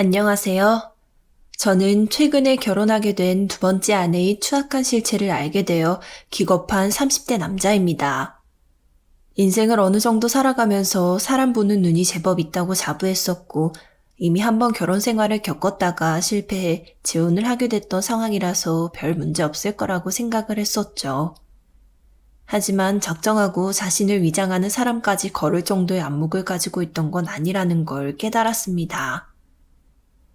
안녕하세요. 저는 최근에 결혼하게 된 두 번째 아내의 추악한 실체를 알게 되어 기겁한 30대 남자입니다. 인생을 어느 정도 살아가면서 사람 보는 눈이 제법 있다고 자부했었고, 이미 한번 결혼 생활을 겪었다가 실패해 재혼을 하게 됐던 상황이라서 별 문제 없을 거라고 생각을 했었죠. 하지만 작정하고 자신을 위장하는 사람까지 거를 정도의 안목을 가지고 있던 건 아니라는 걸 깨달았습니다.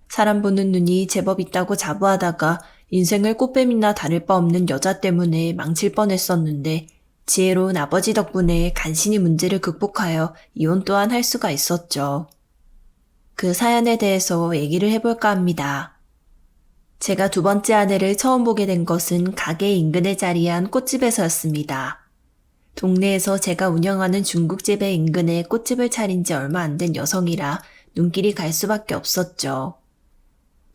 사람 보는 눈이 제법 있다고 자부하다가 인생을 꽃뱀이나 다를 바 없는 여자 때문에 망칠 뻔했었는데 지혜로운 아버지 덕분에 간신히 문제를 극복하여 이혼 또한 할 수가 있었죠. 그 사연에 대해서 얘기를 해볼까 합니다. 제가 두 번째 아내를 처음 보게 된 것은 가게 인근에 자리한 꽃집에서였습니다. 동네에서 제가 운영하는 중국집의 인근에 꽃집을 차린 지 얼마 안 된 여성이라 눈길이 갈 수밖에 없었죠.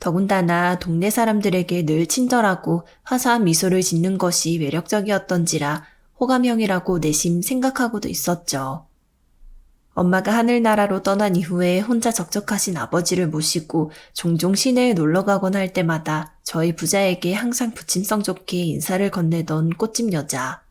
더군다나 동네 사람들에게 늘 친절하고 화사한 미소를 짓는 것이 매력적이었던지라 호감형이라고 내심 생각하고도 있었죠. 엄마가 하늘나라로 떠난 이후에 혼자 적적하신 아버지를 모시고 종종 시내에 놀러 가곤 할 때마다 저희 부자에게 항상 부침성 좋게 인사를 건네던 꽃집 여자.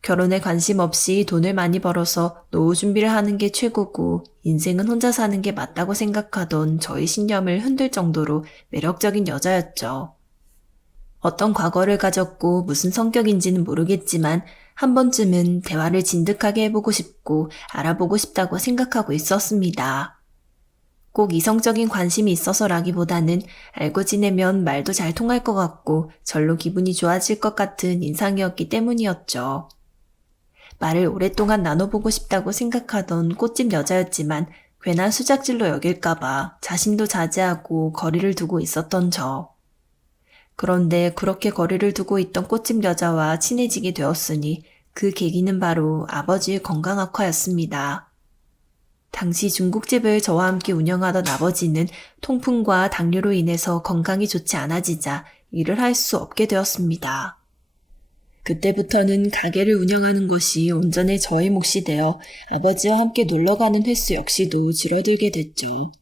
결혼에 관심 없이 돈을 많이 벌어서 노후 준비를 하는 게 최고고 인생은 혼자 사는 게 맞다고 생각하던 저의 신념을 흔들 정도로 매력적인 여자였죠. 어떤 과거를 가졌고 무슨 성격인지는 모르겠지만 한 번쯤은 대화를 진득하게 해보고 싶고 알아보고 싶다고 생각하고 있었습니다. 꼭 이성적인 관심이 있어서라기보다는 알고 지내면 말도 잘 통할 것 같고 절로 기분이 좋아질 것 같은 인상이었기 때문이었죠. 말을 오랫동안 나눠보고 싶다고 생각하던 꽃집 여자였지만 괜한 수작질로 여길까봐 자신도 자제하고 거리를 두고 있었던 저. 그런데 그렇게 거리를 두고 있던 꽃집 여자와 친해지게 되었으니 그 계기는 바로 아버지의 건강 악화였습니다. 당시 중국집을 저와 함께 운영하던 아버지는 통풍과 당뇨로 인해서 건강이 좋지 않아지자 일을 할 수 없게 되었습니다. 그때부터는 가게를 운영하는 것이 온전히 저의 몫이 되어 아버지와 함께 놀러가는 횟수 역시도 줄어들게 됐죠. 놀러가는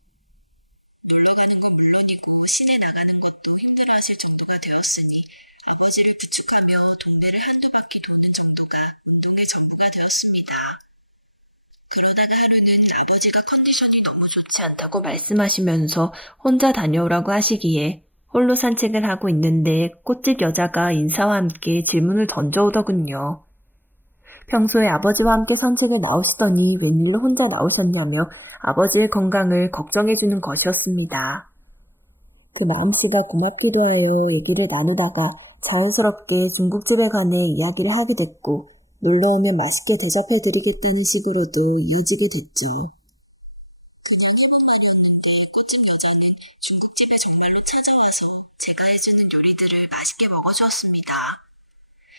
건 물론이고 시내 나가는 것도 힘들어하실 정도가 되었으니 아버지를 부축하며 동네를 한두 바퀴 도는 정도가 운동의 전부가 되었습니다. 그러다가 하루는 아버지가 컨디션이 너무 좋지 않다고 말씀하시면서 혼자 다녀오라고 하시기에 홀로 산책을 하고 있는데 꽃집 여자가 인사와 함께 질문을 던져오더군요. 평소에 아버지와 함께 산책을 나오시더니 웬일로 혼자 나오셨냐며 아버지의 건강을 걱정해주는 것이었습니다. 그 마음씨가 고맙기도 하여 얘기를 나누다가 자연스럽게 중국집에 가는 이야기를 하게 됐고 놀러오면 맛있게 대접해드리겠다는 식으로도 이어지게 됐죠. 꽃집 여자는 중국집에 정말로 찾아와서 제가 해주는 요리들을 맛있게 먹어주었습니다.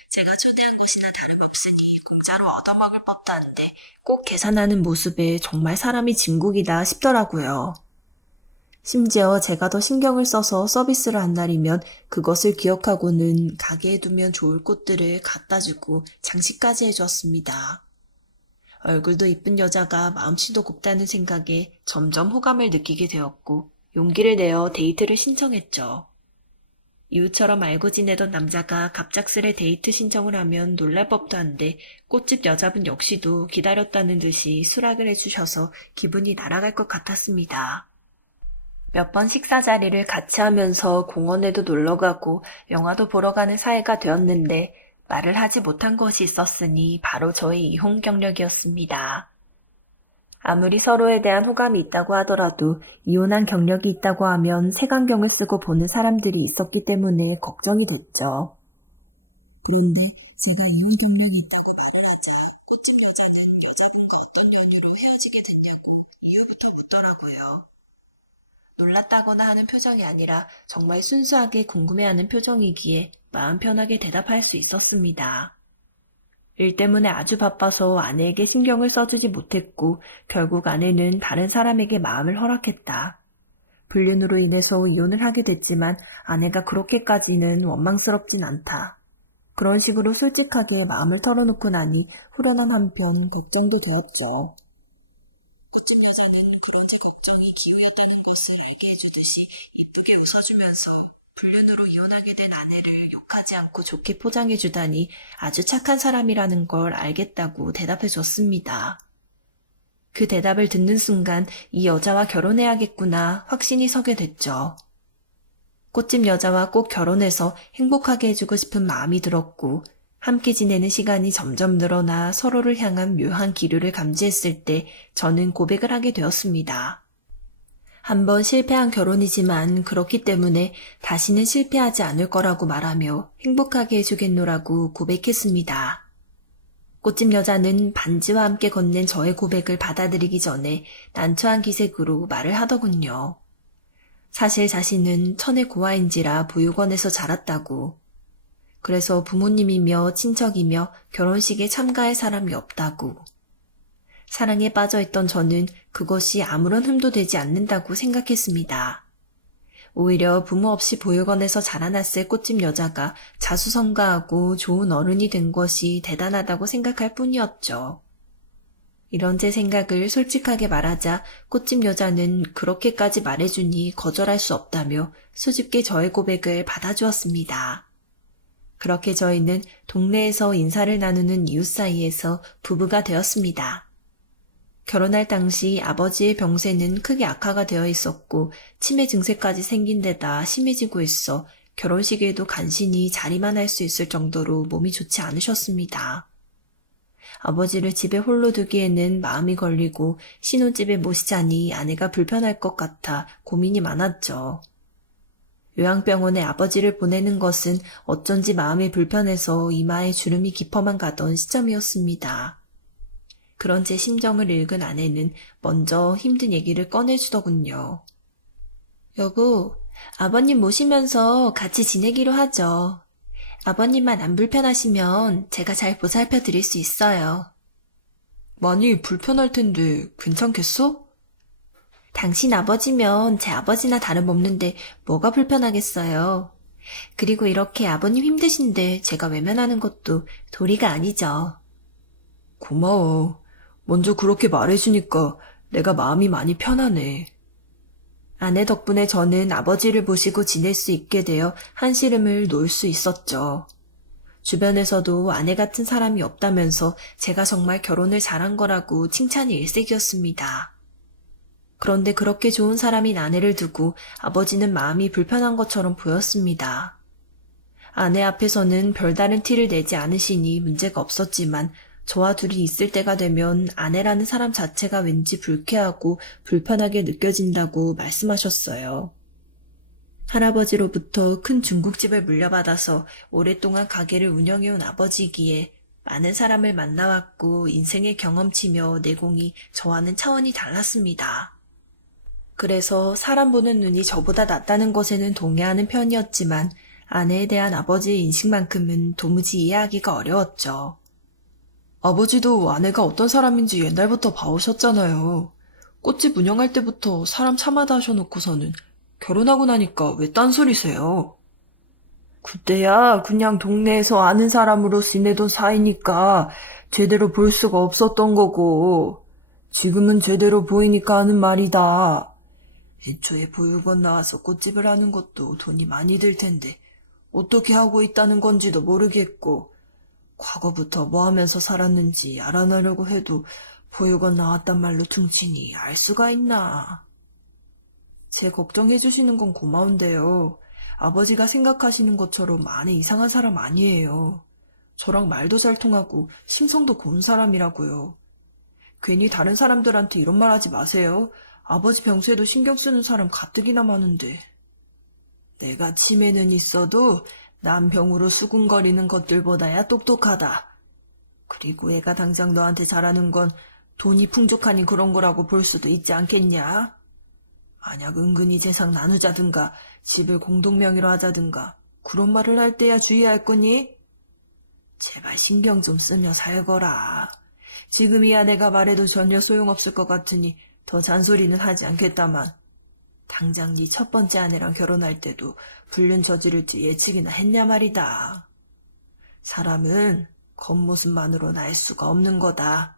제가 초대한 것이나 다름없으니 공짜로 얻어먹을 법도 한데 꼭 계산하는 모습에 정말 사람이 진국이다 싶더라고요. 심지어 제가 더 신경을 써서 서비스를 한 날이면 그것을 기억하고는 가게에 두면 좋을 꽃들을 갖다 주고 장식까지 해주었습니다. 얼굴도 이쁜 여자가 마음씨도 곱다는 생각에 점점 호감을 느끼게 되었고 용기를 내어 데이트를 신청했죠. 이웃처럼 알고 지내던 남자가 갑작스레 데이트 신청을 하면 놀랄 법도 한데 꽃집 여자분 역시도 기다렸다는 듯이 수락을 해주셔서 기분이 날아갈 것 같았습니다. 몇 번 식사 자리를 같이 하면서 공원에도 놀러 가고 영화도 보러 가는 사이가 되었는데 말을 하지 못한 것이 있었으니 바로 저의 이혼 경력이었습니다. 아무리 서로에 대한 호감이 있다고 하더라도 이혼한 경력이 있다고 하면 색안경을 쓰고 보는 사람들이 있었기 때문에 걱정이 됐죠. 그런데 제가 이혼 경력이 있다고 말을 하자 꽃집 여자는 여자분과 어떤 연유로 헤어지게 됐냐고 이유부터 묻더라고요. 놀랐다거나 하는 표정이 아니라 정말 순수하게 궁금해하는 표정이기에 마음 편하게 대답할 수 있었습니다. 일 때문에 아주 바빠서 아내에게 신경을 써주지 못했고 결국 아내는 다른 사람에게 마음을 허락했다. 불륜으로 인해서 이혼을 하게 됐지만 아내가 그렇게까지는 원망스럽진 않다. 그런 식으로 솔직하게 마음을 털어놓고 나니 후련한 한편 걱정도 되었죠. 어쩜 여자는 그런 제 걱정이 기우였다는 것을 알게 해주듯이 이쁘게 웃어주면서 불륜으로 이혼하게 된 아내를 욕하지 않고 좋게 포장해주다니 아주 착한 사람이라는 걸 알겠다고 대답해줬습니다. 그 대답을 듣는 순간 이 여자와 결혼해야겠구나 확신이 서게 됐죠. 꽃집 여자와 꼭 결혼해서 행복하게 해주고 싶은 마음이 들었고 함께 지내는 시간이 점점 늘어나 서로를 향한 묘한 기류를 감지했을 때 저는 고백을 하게 되었습니다. 한번 실패한 결혼이지만 그렇기 때문에 다시는 실패하지 않을 거라고 말하며 행복하게 해주겠노라고 고백했습니다. 꽃집 여자는 반지와 함께 건넨 저의 고백을 받아들이기 전에 난처한 기색으로 말을 하더군요. 사실 자신은 천의 고아인지라 보육원에서 자랐다고. 그래서 부모님이며 친척이며 결혼식에 참가할 사람이 없다고. 사랑에 빠져있던 저는 그것이 아무런 흠도 되지 않는다고 생각했습니다. 오히려 부모 없이 보육원에서 자라났을 꽃집 여자가 자수성가하고 좋은 어른이 된 것이 대단하다고 생각할 뿐이었죠. 이런 제 생각을 솔직하게 말하자 꽃집 여자는 그렇게까지 말해주니 거절할 수 없다며 수줍게 저의 고백을 받아주었습니다. 그렇게 저희는 동네에서 인사를 나누는 이웃 사이에서 부부가 되었습니다. 결혼할 당시 아버지의 병세는 크게 악화가 되어 있었고 치매 증세까지 생긴 데다 심해지고 있어 결혼식에도 간신히 자리만 할 수 있을 정도로 몸이 좋지 않으셨습니다. 아버지를 집에 홀로 두기에는 마음이 걸리고 신혼집에 모시자니 아내가 불편할 것 같아 고민이 많았죠. 요양병원에 아버지를 보내는 것은 어쩐지 마음이 불편해서 이마에 주름이 깊어만 가던 시점이었습니다. 그런 제 심정을 읽은 아내는 먼저 힘든 얘기를 꺼내주더군요. 여보, 아버님 모시면서 같이 지내기로 하죠. 아버님만 안 불편하시면 제가 잘 보살펴 드릴 수 있어요. 많이 불편할 텐데 괜찮겠어? 당신 아버지면 제 아버지나 다름없는데 뭐가 불편하겠어요. 그리고 이렇게 아버님 힘드신데 제가 외면하는 것도 도리가 아니죠. 고마워. 먼저 그렇게 말해주니까 내가 마음이 많이 편하네. 아내 덕분에 저는 아버지를 모시고 지낼 수 있게 되어 한시름을 놓을 수 있었죠. 주변에서도 아내 같은 사람이 없다면서 제가 정말 결혼을 잘한 거라고 칭찬이 일색이었습니다. 그런데 그렇게 좋은 사람인 아내를 두고 아버지는 마음이 불편한 것처럼 보였습니다. 아내 앞에서는 별다른 티를 내지 않으시니 문제가 없었지만 저와 둘이 있을 때가 되면 아내라는 사람 자체가 왠지 불쾌하고 불편하게 느껴진다고 말씀하셨어요. 할아버지로부터 큰 중국집을 물려받아서 오랫동안 가게를 운영해온 아버지이기에 많은 사람을 만나왔고 인생의 경험치며 내공이 저와는 차원이 달랐습니다. 그래서 사람 보는 눈이 저보다 낫다는 것에는 동의하는 편이었지만 아내에 대한 아버지의 인식만큼은 도무지 이해하기가 어려웠죠. 아버지도 아내가 어떤 사람인지 옛날부터 봐오셨잖아요. 꽃집 운영할 때부터 사람 참하다 하셔놓고서는 결혼하고 나니까 왜 딴소리세요? 그때야 그냥 동네에서 아는 사람으로 지내던 사이니까 제대로 볼 수가 없었던 거고 지금은 제대로 보이니까 하는 말이다. 애초에 보육원 나와서 꽃집을 하는 것도 돈이 많이 들 텐데 어떻게 하고 있다는 건지도 모르겠고 과거부터 뭐 하면서 살았는지 알아내려고 해도 보육원 나왔단 말로 퉁치니 알 수가 있나. 제 걱정해 주시는 건 고마운데요. 아버지가 생각하시는 것처럼 아내 이상한 사람 아니에요. 저랑 말도 잘 통하고 심성도 고운 사람이라고요. 괜히 다른 사람들한테 이런 말 하지 마세요. 아버지 병세도 신경 쓰는 사람 가뜩이나 많은데. 내가 치매는 있어도 남 병으로 수군거리는 것들보다야 똑똑하다. 그리고 애가 당장 너한테 잘하는 건 돈이 풍족하니 그런 거라고 볼 수도 있지 않겠냐? 만약 은근히 재산 나누자든가 집을 공동명의로 하자든가 그런 말을 할 때야 주의할 거니? 제발 신경 좀 쓰며 살거라. 지금이야 내가 말해도 전혀 소용없을 것 같으니 더 잔소리는 하지 않겠다만 당장 네 첫 번째 아내랑 결혼할 때도 불륜 저지를지 예측이나 했냐 말이다. 사람은 겉모습만으로는 알 수가 없는 거다.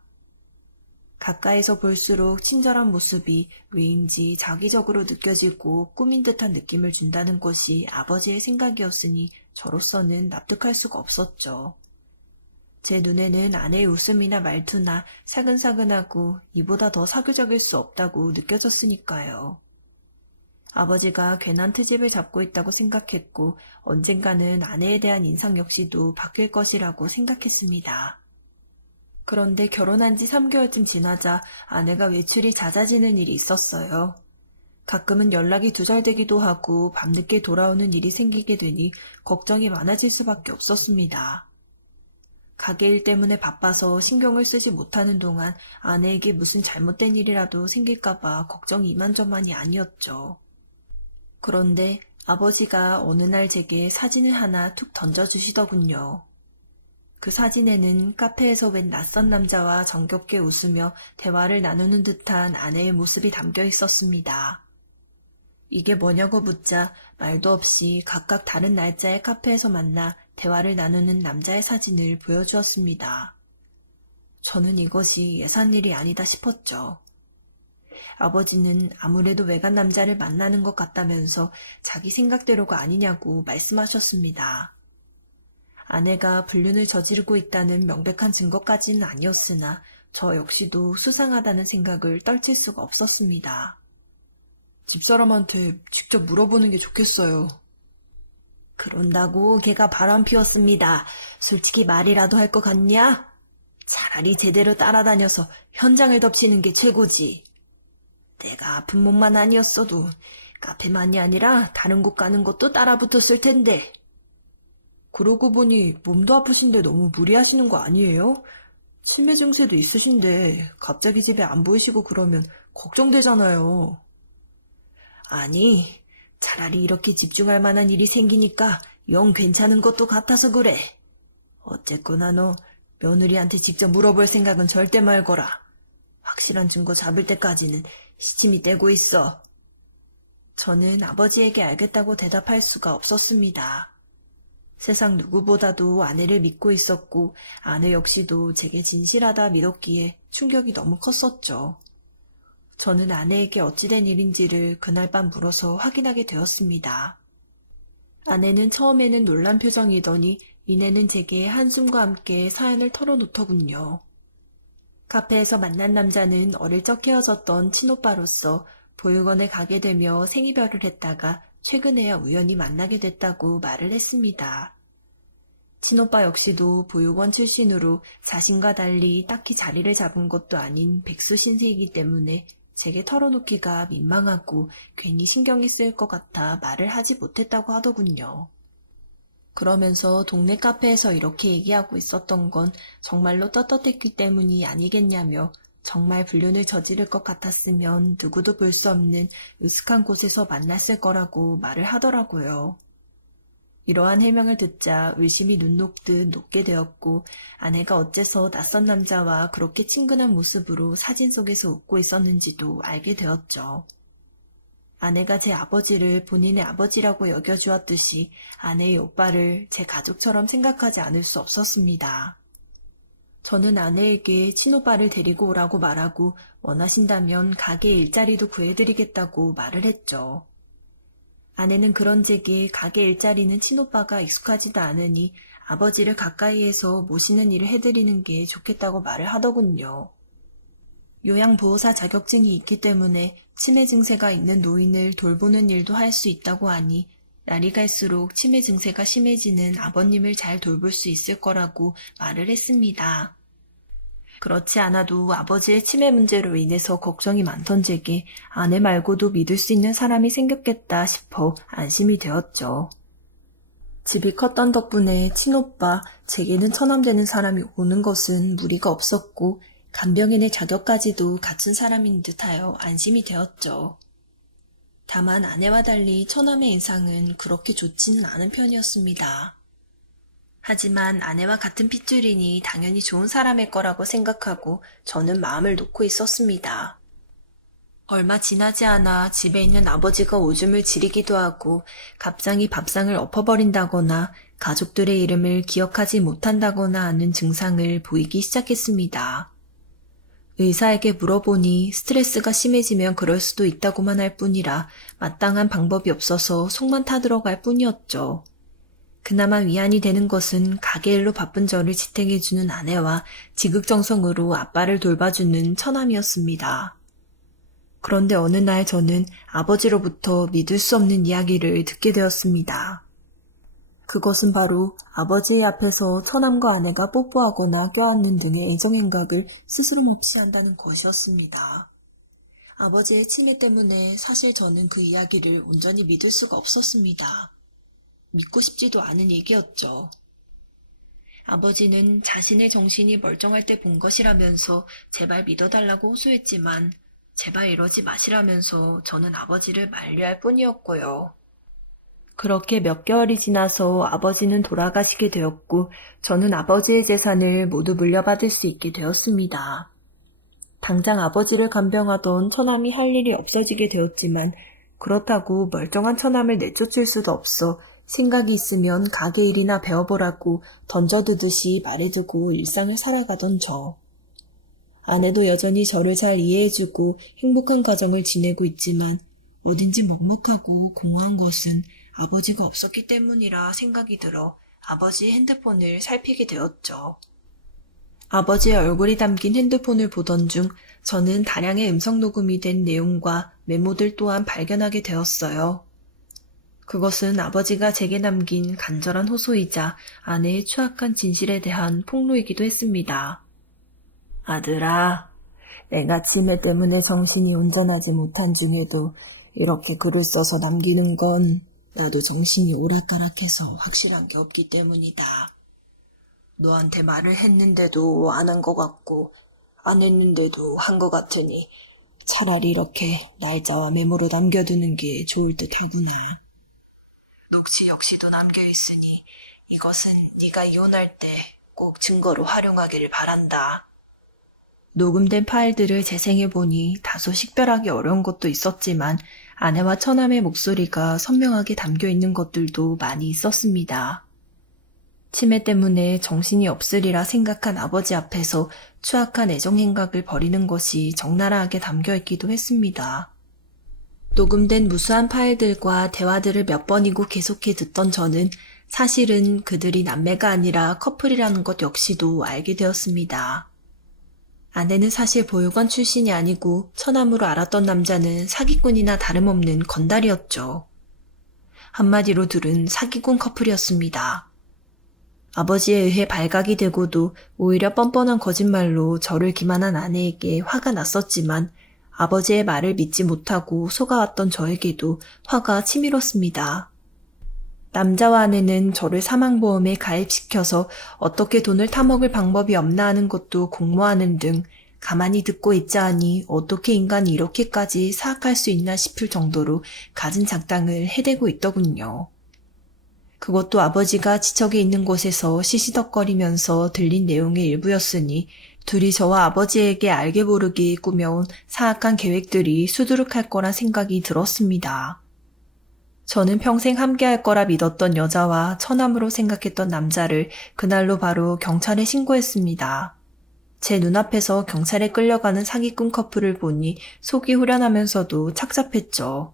가까이서 볼수록 친절한 모습이 왜인지 자기적으로 느껴지고 꾸민 듯한 느낌을 준다는 것이 아버지의 생각이었으니 저로서는 납득할 수가 없었죠. 제 눈에는 아내의 웃음이나 말투나 사근사근하고 이보다 더 사교적일 수 없다고 느껴졌으니까요. 아버지가 괜한 트집을 잡고 있다고 생각했고 언젠가는 아내에 대한 인상 역시도 바뀔 것이라고 생각했습니다. 그런데 결혼한 지 3개월쯤 지나자 아내가 외출이 잦아지는 일이 있었어요. 가끔은 연락이 두절되기도 하고 밤늦게 돌아오는 일이 생기게 되니 걱정이 많아질 수밖에 없었습니다. 가게 일 때문에 바빠서 신경을 쓰지 못하는 동안 아내에게 무슨 잘못된 일이라도 생길까봐 걱정이 이만저만이 아니었죠. 그런데 아버지가 어느 날 제게 사진을 하나 툭 던져주시더군요. 그 사진에는 카페에서 웬 낯선 남자와 정겹게 웃으며 대화를 나누는 듯한 아내의 모습이 담겨 있었습니다. 이게 뭐냐고 묻자 말도 없이 각각 다른 날짜의 카페에서 만나 대화를 나누는 남자의 사진을 보여주었습니다. 저는 이것이 예산일이 아니다 싶었죠. 아버지는 아무래도 외간 남자를 만나는 것 같다면서 자기 생각대로가 아니냐고 말씀하셨습니다. 아내가 불륜을 저지르고 있다는 명백한 증거까지는 아니었으나 저 역시도 수상하다는 생각을 떨칠 수가 없었습니다. 집사람한테 직접 물어보는 게 좋겠어요. 그런다고 걔가 바람 피웠습니다. 솔직히 말이라도 할 것 같냐? 차라리 제대로 따라다녀서 현장을 덮치는 게 최고지. 내가 아픈 몸만 아니었어도 카페만이 아니라 다른 곳 가는 것도 따라붙었을 텐데. 그러고 보니 몸도 아프신데 너무 무리하시는 거 아니에요? 치매 증세도 있으신데 갑자기 집에 안 보이시고 그러면 걱정되잖아요. 아니, 차라리 이렇게 집중할 만한 일이 생기니까 영 괜찮은 것도 같아서 그래. 어쨌거나 너 며느리한테 직접 물어볼 생각은 절대 말거라. 확실한 증거 잡을 때까지는 시침이 떼고 있어. 저는 아버지에게 알겠다고 대답할 수가 없었습니다. 세상 누구보다도 아내를 믿고 있었고 아내 역시도 제게 진실하다 믿었기에 충격이 너무 컸었죠. 저는 아내에게 어찌된 일인지를 그날 밤 물어서 확인하게 되었습니다. 아내는 처음에는 놀란 표정이더니 이내는 제게 한숨과 함께 사연을 털어놓더군요. 카페에서 만난 남자는 어릴 적 헤어졌던 친오빠로서 보육원에 가게 되며 생이별을 했다가 최근에야 우연히 만나게 됐다고 말을 했습니다. 친오빠 역시도 보육원 출신으로 자신과 달리 딱히 자리를 잡은 것도 아닌 백수 신세이기 때문에 제게 털어놓기가 민망하고 괜히 신경이 쓰일 것 같아 말을 하지 못했다고 하더군요. 그러면서 동네 카페에서 이렇게 얘기하고 있었던 건 정말로 떳떳했기 때문이 아니겠냐며 정말 불륜을 저지를 것 같았으면 누구도 볼 수 없는 으슥한 곳에서 만났을 거라고 말을 하더라고요. 이러한 해명을 듣자 의심이 눈 녹듯 녹게 되었고 아내가 어째서 낯선 남자와 그렇게 친근한 모습으로 사진 속에서 웃고 있었는지도 알게 되었죠. 아내가 제 아버지를 본인의 아버지라고 여겨주었듯이 아내의 오빠를 제 가족처럼 생각하지 않을 수 없었습니다. 저는 아내에게 친오빠를 데리고 오라고 말하고 원하신다면 가게 일자리도 구해드리겠다고 말을 했죠. 아내는 그런 제게 가게 일자리는 친오빠가 익숙하지도 않으니 아버지를 가까이에서 모시는 일을 해드리는 게 좋겠다고 말을 하더군요. 요양보호사 자격증이 있기 때문에 치매 증세가 있는 노인을 돌보는 일도 할 수 있다고 하니 날이 갈수록 치매 증세가 심해지는 아버님을 잘 돌볼 수 있을 거라고 말을 했습니다. 그렇지 않아도 아버지의 치매 문제로 인해서 걱정이 많던 제게 아내 말고도 믿을 수 있는 사람이 생겼겠다 싶어 안심이 되었죠. 집이 컸던 덕분에 친오빠, 제게는 처남되는 사람이 오는 것은 무리가 없었고 간병인의 자격까지도 갖춘 사람인 듯하여 안심이 되었죠. 다만 아내와 달리 처남의 인상은 그렇게 좋지는 않은 편이었습니다. 하지만 아내와 같은 핏줄이니 당연히 좋은 사람일 거라고 생각하고 저는 마음을 놓고 있었습니다. 얼마 지나지 않아 집에 있는 아버지가 오줌을 지리기도 하고 갑자기 밥상을 엎어버린다거나 가족들의 이름을 기억하지 못한다거나 하는 증상을 보이기 시작했습니다. 의사에게 물어보니 스트레스가 심해지면 그럴 수도 있다고만 할 뿐이라 마땅한 방법이 없어서 속만 타들어갈 뿐이었죠. 그나마 위안이 되는 것은 가게 일로 바쁜 저를 지탱해주는 아내와 지극정성으로 아빠를 돌봐주는 처남이었습니다. 그런데 어느 날 저는 아버지로부터 믿을 수 없는 이야기를 듣게 되었습니다. 그것은 바로 아버지의 앞에서 처남과 아내가 뽀뽀하거나 껴안는 등의 애정행각을 스스럼없이 한다는 것이었습니다. 아버지의 치매 때문에 사실 저는 그 이야기를 온전히 믿을 수가 없었습니다. 믿고 싶지도 않은 얘기였죠. 아버지는 자신의 정신이 멀쩡할 때 본 것이라면서 제발 믿어달라고 호소했지만 제발 이러지 마시라면서 저는 아버지를 만류할 뿐이었고요. 그렇게 몇 개월이 지나서 아버지는 돌아가시게 되었고 저는 아버지의 재산을 모두 물려받을 수 있게 되었습니다. 당장 아버지를 간병하던 처남이 할 일이 없어지게 되었지만 그렇다고 멀쩡한 처남을 내쫓을 수도 없어 생각이 있으면 가게 일이나 배워보라고 던져두듯이 말해두고 일상을 살아가던 저. 아내도 여전히 저를 잘 이해해주고 행복한 가정을 지내고 있지만 어딘지 먹먹하고 공허한 것은 아버지가 없었기 때문이라 생각이 들어 아버지의 핸드폰을 살피게 되었죠. 아버지의 얼굴이 담긴 핸드폰을 보던 중 저는 다량의 음성 녹음이 된 내용과 메모들 또한 발견하게 되었어요. 그것은 아버지가 제게 남긴 간절한 호소이자 아내의 추악한 진실에 대한 폭로이기도 했습니다. 아들아, 내가 치매 때문에 정신이 온전하지 못한 중에도 이렇게 글을 써서 남기는 건 나도 정신이 오락가락해서 확실한 게 없기 때문이다. 너한테 말을 했는데도 안 한 것 같고 안 했는데도 한 것 같으니 차라리 이렇게 날짜와 메모로 남겨두는 게 좋을 듯 하구나. 녹취 역시도 남겨있으니 이것은 네가 이혼할 때 꼭 증거로 활용하기를 바란다. 녹음된 파일들을 재생해보니 다소 식별하기 어려운 것도 있었지만 아내와 처남의 목소리가 선명하게 담겨있는 것들도 많이 있었습니다. 치매 때문에 정신이 없으리라 생각한 아버지 앞에서 추악한 애정행각을 벌이는 것이 적나라하게 담겨있기도 했습니다. 녹음된 무수한 파일들과 대화들을 몇 번이고 계속해 듣던 저는 사실은 그들이 남매가 아니라 커플이라는 것 역시도 알게 되었습니다. 아내는 사실 보육원 출신이 아니고 처남으로 알았던 남자는 사기꾼이나 다름없는 건달이었죠. 한마디로 둘은 사기꾼 커플이었습니다. 아버지에 의해 발각이 되고도 오히려 뻔뻔한 거짓말로 저를 기만한 아내에게 화가 났었지만 아버지의 말을 믿지 못하고 속아왔던 저에게도 화가 치밀었습니다. 남자와 아내는 저를 사망보험에 가입시켜서 어떻게 돈을 타먹을 방법이 없나 하는 것도 공모하는 등 가만히 듣고 있자 하니 어떻게 인간이 이렇게까지 사악할 수 있나 싶을 정도로 갖은 작당을 해대고 있더군요. 그것도 아버지가 지척에 있는 곳에서 시시덕거리면서 들린 내용의 일부였으니 둘이 저와 아버지에게 알게 모르게 꾸며온 사악한 계획들이 수두룩할 거란 생각이 들었습니다. 저는 평생 함께할 거라 믿었던 여자와 처남으로 생각했던 남자를 그날로 바로 경찰에 신고했습니다. 제 눈앞에서 경찰에 끌려가는 사기꾼 커플을 보니 속이 후련하면서도 착잡했죠.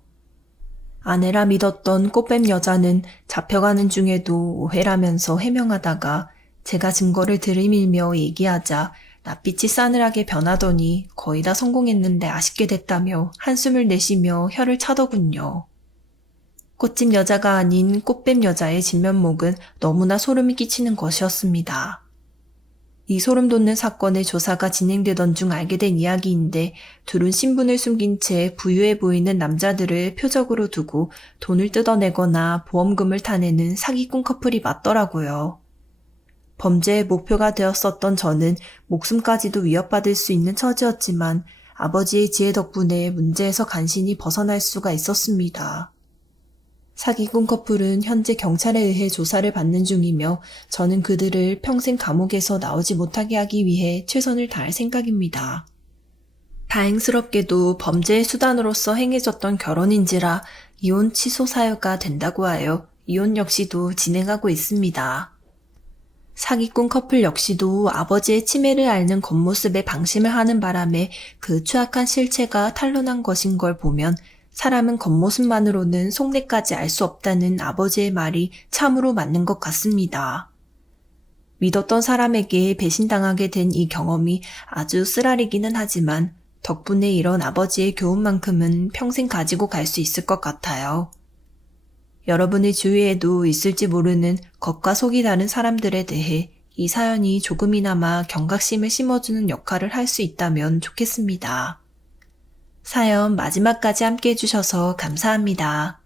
아내라 믿었던 꽃뱀 여자는 잡혀가는 중에도 오해라면서 해명하다가 제가 증거를 들이밀며 얘기하자 낯빛이 싸늘하게 변하더니 거의 다 성공했는데 아쉽게 됐다며 한숨을 내쉬며 혀를 차더군요. 꽃집 여자가 아닌 꽃뱀 여자의 진면목은 너무나 소름이 끼치는 것이었습니다. 이 소름 돋는 사건의 조사가 진행되던 중 알게 된 이야기인데 둘은 신분을 숨긴 채 부유해 보이는 남자들을 표적으로 두고 돈을 뜯어내거나 보험금을 타내는 사기꾼 커플이 맞더라고요. 범죄의 목표가 되었었던 저는 목숨까지도 위협받을 수 있는 처지였지만 아버지의 지혜 덕분에 문제에서 간신히 벗어날 수가 있었습니다. 사기꾼 커플은 현재 경찰에 의해 조사를 받는 중이며 저는 그들을 평생 감옥에서 나오지 못하게 하기 위해 최선을 다할 생각입니다. 다행스럽게도 범죄의 수단으로서 행해졌던 결혼인지라 이혼 취소 사유가 된다고 하여 이혼 역시도 진행하고 있습니다. 사기꾼 커플 역시도 아버지의 치매를 앓는 겉모습에 방심을 하는 바람에 그 추악한 실체가 탄로난 것인 걸 보면 사람은 겉모습만으로는 속내까지 알 수 없다는 아버지의 말이 참으로 맞는 것 같습니다. 믿었던 사람에게 배신당하게 된 이 경험이 아주 쓰라리기는 하지만 덕분에 이런 아버지의 교훈만큼은 평생 가지고 갈 수 있을 것 같아요. 여러분의 주위에도 있을지 모르는 겉과 속이 다른 사람들에 대해 이 사연이 조금이나마 경각심을 심어주는 역할을 할 수 있다면 좋겠습니다. 사연 마지막까지 함께 해주셔서 감사합니다.